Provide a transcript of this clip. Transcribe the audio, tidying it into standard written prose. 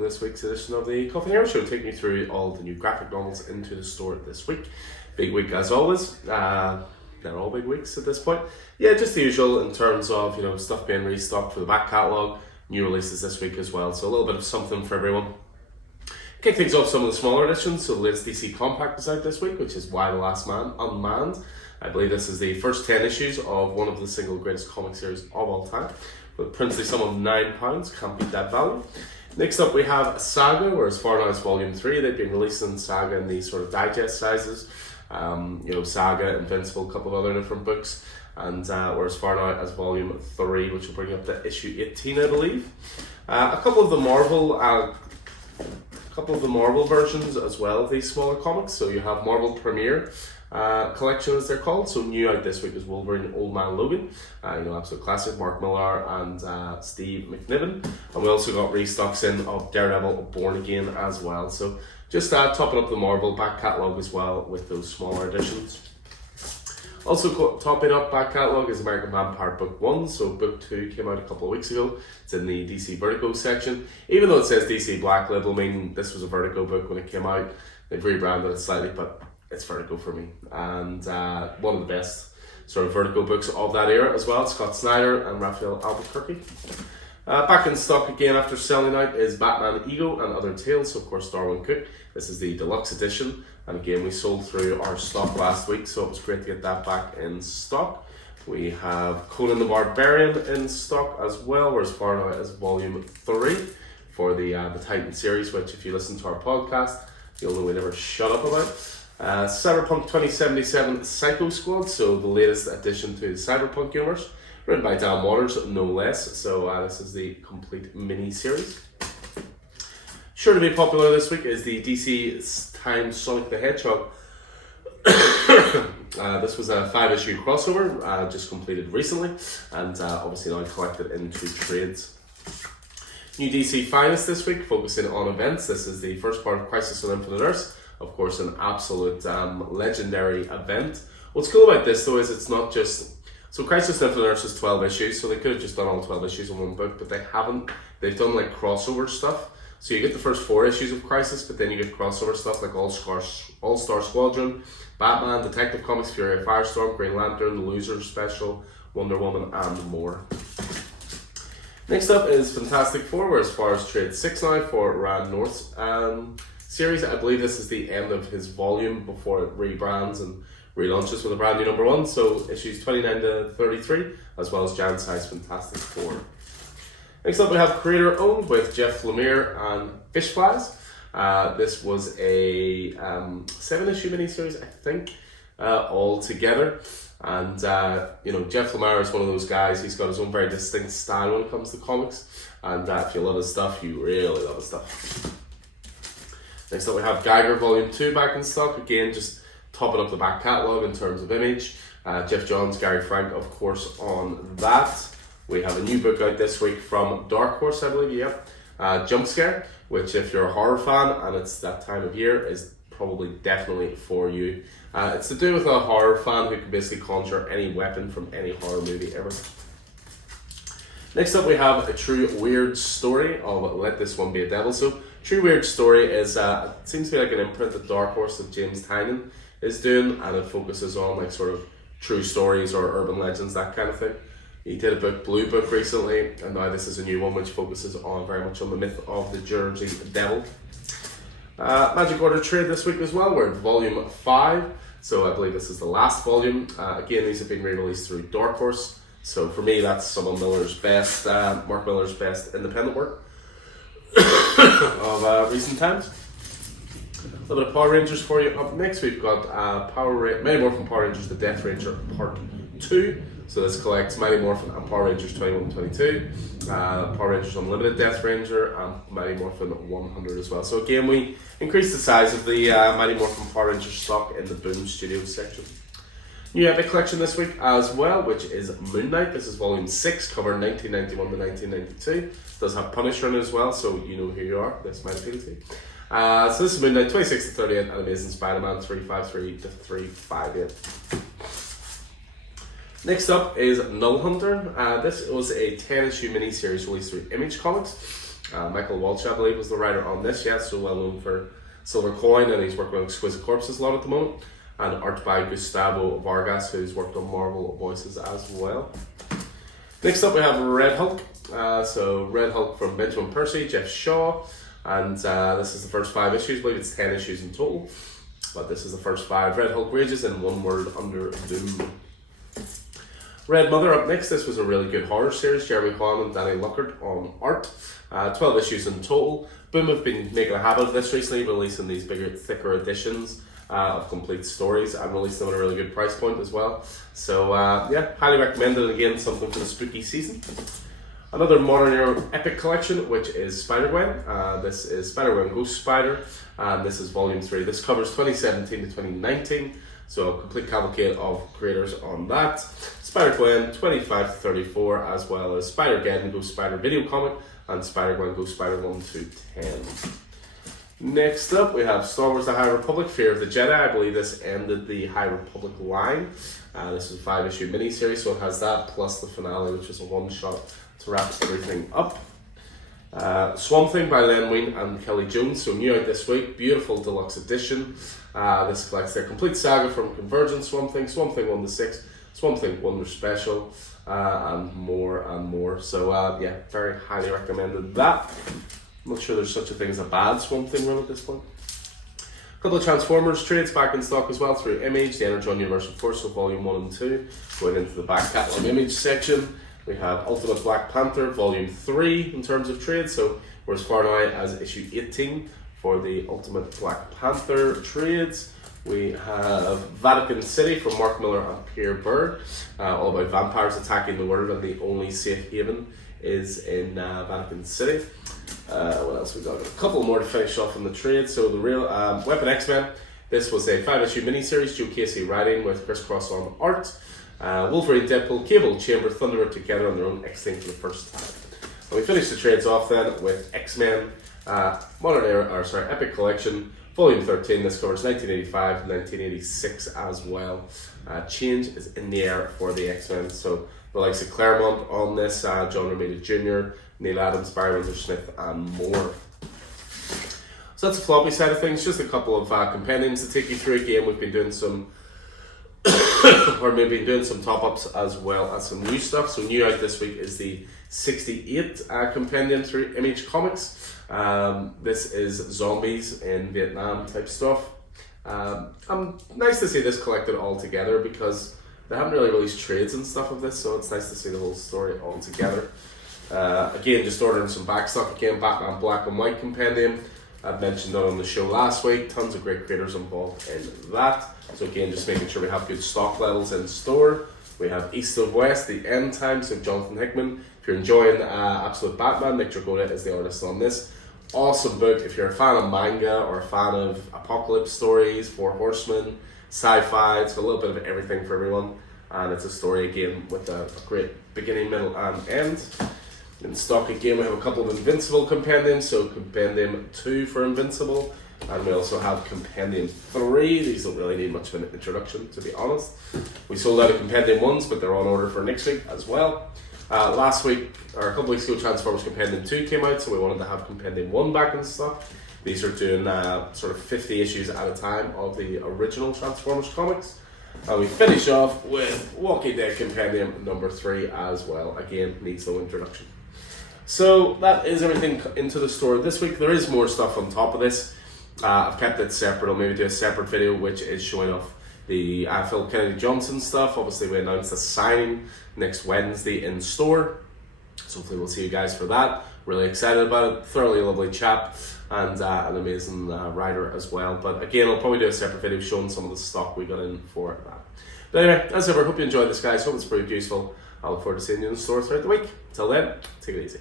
welcome to this week's edition of the Coffee Hero Show, taking you through all the new graphic novels into the store this week. Big week as always. They're all big weeks at this point. Yeah, just the usual in terms of stuff being restocked for the back catalogue, new releases this week as well. So a little bit of something for everyone. Kick things off some of the smaller editions. So the latest DC Compact is out this week, which is Why the Last Man Unmanned. I believe this is the first 10 issues of one of the single greatest comic series of all time. With a princely sum of £9, can't beat that value. Next up we have Saga, whereas far now it's volume 3. They've been releasing Saga in these sort of digest sizes. Saga, Invincible, a couple of other different books. And whereas far now as volume 3, which will bring up to issue 18, I believe. A couple of the Marvel versions as well of these smaller comics. So you have Marvel Premiere collection, as they're called. So new out this week is Wolverine Old Man Logan, absolute classic, Mark Millar and Steve McNiven. And we also got restocks in of Daredevil Born Again as well. So just topping up the Marvel back catalogue as well with those smaller editions. Also topping up back catalogue is American Vampire Book 1. So Book 2 came out a couple of weeks ago. It's in the DC Vertigo section. Even though it says DC Black Label, this was a Vertigo book when it came out. They've rebranded it slightly, but it's Vertigo for me. And one of the best sort of Vertigo books of that era as well. Scott Snyder and Raphael Albuquerque. Back in stock again after selling out is Batman Ego and Other Tales. So of course Darwin Cook. This is the deluxe edition. And again, we sold through our stock last week, so it was great to get that back in stock. We have Conan the Barbarian in stock as well, whereas far now as volume 3 for the Titan series, which if you listen to our podcast, you'll know we never shut up about. Cyberpunk 2077 Psycho Squad, so the latest addition to the Cyberpunk universe, written by Dan Waters, no less. So this is the complete mini-series. Sure to be popular this week is the DC Times Sonic the Hedgehog. This was a 5-issue crossover, just completed recently, and obviously now collected into trades. New DC Finest this week, focusing on events. This is the first part of Crisis on Infinite Earths. Of course, an absolute legendary event. What's cool about this though is it's not just... So Crisis on Infinite Earths is 12 issues, so they could have just done all 12 issues in one book, but they haven't. They've done like crossover stuff. So you get the first 4 issues of Crisis, but then you get crossover stuff like All-Star Squadron, Batman, Detective Comics, Fury of Firestorm, Green Lantern, The Losers Special, Wonder Woman, and more. Next up is Fantastic Four, where as far as trade 6 now for Rand North's series. I believe this is the end of his volume before it rebrands and relaunches with a brand new number 1. So issues 29 to 33, as well as Giant Size Fantastic Four. Next up we have Creator Owned with Jeff Lemire and Fish Flies. This was a 7-issue miniseries, I think, all together. And Jeff Lemire is one of those guys. He's got his own very distinct style when it comes to comics. And if you love his stuff, you really love his stuff. Next up we have Geiger Volume 2 back in stock. Again, just topping up the back catalogue in terms of image. Jeff Johns, Gary Frank, of course, on that. We have a new book out this week from Dark Horse, I believe, Jump Scare, which if you're a horror fan and it's that time of year, is probably definitely for you. It's to do with a horror fan who can basically conjure any weapon from any horror movie ever. Next up we have A True Weird Story of Let This One Be a Devil. So True Weird Story is seems to be like an imprint that Dark Horse that James Tynion is doing, and it focuses on like sort of true stories or urban legends, that kind of thing. He did a book, Blue Book, recently, and now this is a new one which focuses on very much on the myth of the Jersey Devil. Magic Order trade this week as well. We're in volume 5, so I believe this is the last volume. Again, these have been re-released through Dark Horse, so for me that's some of Miller's best, Mark Miller's best independent work of recent times. A little bit of Power Rangers for you. Up next we've got Mighty Morphin Power Rangers The Death Ranger Part 2. So this collects Mighty Morphin and Power Rangers 21 and 22, Power Rangers Unlimited Death Ranger, and Mighty Morphin 100 as well. So again, we increased the size of the Mighty Morphin Power Rangers stock in the Boom Studios section. New Epic collection this week as well, which is Moon Knight. This is volume 6, cover 1991 to 1992. It does have Punisher in it as well, so you know who you are. This might appeal to you. So this is Moon Knight 26 to 38 and Amazing Spider-Man 353 to 358. Next up is Null Hunter. This was a 10-issue miniseries released through Image Comics. Michael Walsh, I believe, was the writer on this. Yeah, so well known for Silver Coin, and he's working on Exquisite Corpses a lot at the moment. And art by Gustavo Vargas, who's worked on Marvel Voices as well. Next up we have Red Hulk. So Red Hulk from Benjamin Percy, Jeff Shaw, and this is the first 5 issues. I believe it's 10 issues in total, but this is the first 5. Red Hulk rages in one word: under doom. Red Mother up next. This was a really good horror series. Jeremy Kwan and Danny Luckert on art. 12 issues in total. Boom have been making a habit of this recently, releasing these bigger, thicker editions of complete stories and releasing them at a really good price point as well. So yeah, highly recommended. Again, something for the spooky season. Another modern era epic collection, which is Spider-Gwen. This is Spider-Gwen Ghost Spider, and this is volume 3. This covers 2017 to 2019. So a complete cavalcade of creators on that. Spider-Gwen 25 to 34, as well as Spider-Geddon Ghost Spider video comic and Spider-Gwen Ghost Spider 1 to 10. Next up, we have Star Wars The High Republic, Fear of the Jedi. I believe this ended the High Republic line. This is a 5-issue miniseries, so it has that plus the finale, which is a one-shot to wrap everything up. Swamp Thing by Len Wein and Kelly Jones, so new out this week, beautiful deluxe edition. This collects their complete saga from Convergence, Swamp Thing 1 to 6, Swamp Thing Wonder Special, and more and more. So yeah, very highly recommended that. I'm not sure there's such a thing as a bad Swamp Thing run at this point. A couple of Transformers trades back in stock as well through Image, the Energon Universal Force, so volume 1 and 2. Going into the back catalog Image section, we have Ultimate Black Panther volume 3 in terms of trade, so we're as far now as issue 18 for the Ultimate Black Panther trades. We have Vatican City from Mark Miller and Pierre Berg, all about vampires attacking the world, and the only safe haven is in Vatican City. What else we got? A couple more to finish off in the trade. So the real Weapon X-Men. This was a 5-issue miniseries. Joe Casey writing with Chris Cross on art. Wolverine, Deadpool, Cable, Chamber, Thunderer together on their own X-Thing for the first time. And we finish the trades off then with X-Men Modern Era, or sorry, Epic Collection, Volume 13. This covers 1985 to 1986 as well. Change is in the air for the X-Men. So the likes of Claremont on this, John Romita Jr., Neil Adams, Barry Windsor-Smith, and more. So that's the floppy side of things. Just a couple of compendiums to take you through. Again, we've been doing some, or maybe doing some top-ups as well as some new stuff. So new out this week is the 68 compendium through Image Comics. This is zombies in Vietnam type stuff. Nice to see this collected all together because they haven't really released trades and stuff of this, so it's nice to see the whole story all together. Again, just ordering some back stock. Again, Batman Black and White compendium. I've mentioned that on the show last week. Tons of great creators involved in that. So again, just making sure we have good stock levels in store. We have East of West, The End Times of Jonathan Hickman. If you're enjoying Absolute Batman, Nick Dragotta is the artist on this. Awesome book. If you're a fan of manga or a fan of apocalypse stories, Four Horsemen, sci-fi, it's a little bit of everything for everyone. And it's a story again with a great beginning, middle, and end. In stock again, we have a couple of Invincible compendiums, so Compendium 2 for Invincible, and we also have Compendium 3. These don't really need much of an introduction, to be honest. We sold out of Compendium 1s, but they're on order for next week as well. Last week, or a couple weeks ago, Transformers Compendium 2 came out, so we wanted to have Compendium 1 back in stock. These are doing sort of 50 issues at a time of the original Transformers comics. And we finish off with Walking Dead Compendium number 3 as well. Again, needs no introduction. So that is everything into the store this week. There is more stuff on top of this. I've kept it separate. I'll maybe do a separate video which is showing off the Phil Kennedy Johnson stuff. Obviously we announced the signing next Wednesday in store. So hopefully we'll see you guys for that. Really excited about it. Thoroughly lovely chap and an amazing writer as well. But again, I'll probably do a separate video showing some of the stock we got in for that. But anyway, as ever, hope you enjoyed this, guys. Hope it's proved useful. I look forward to seeing you in the store throughout the week. Until then, take it easy.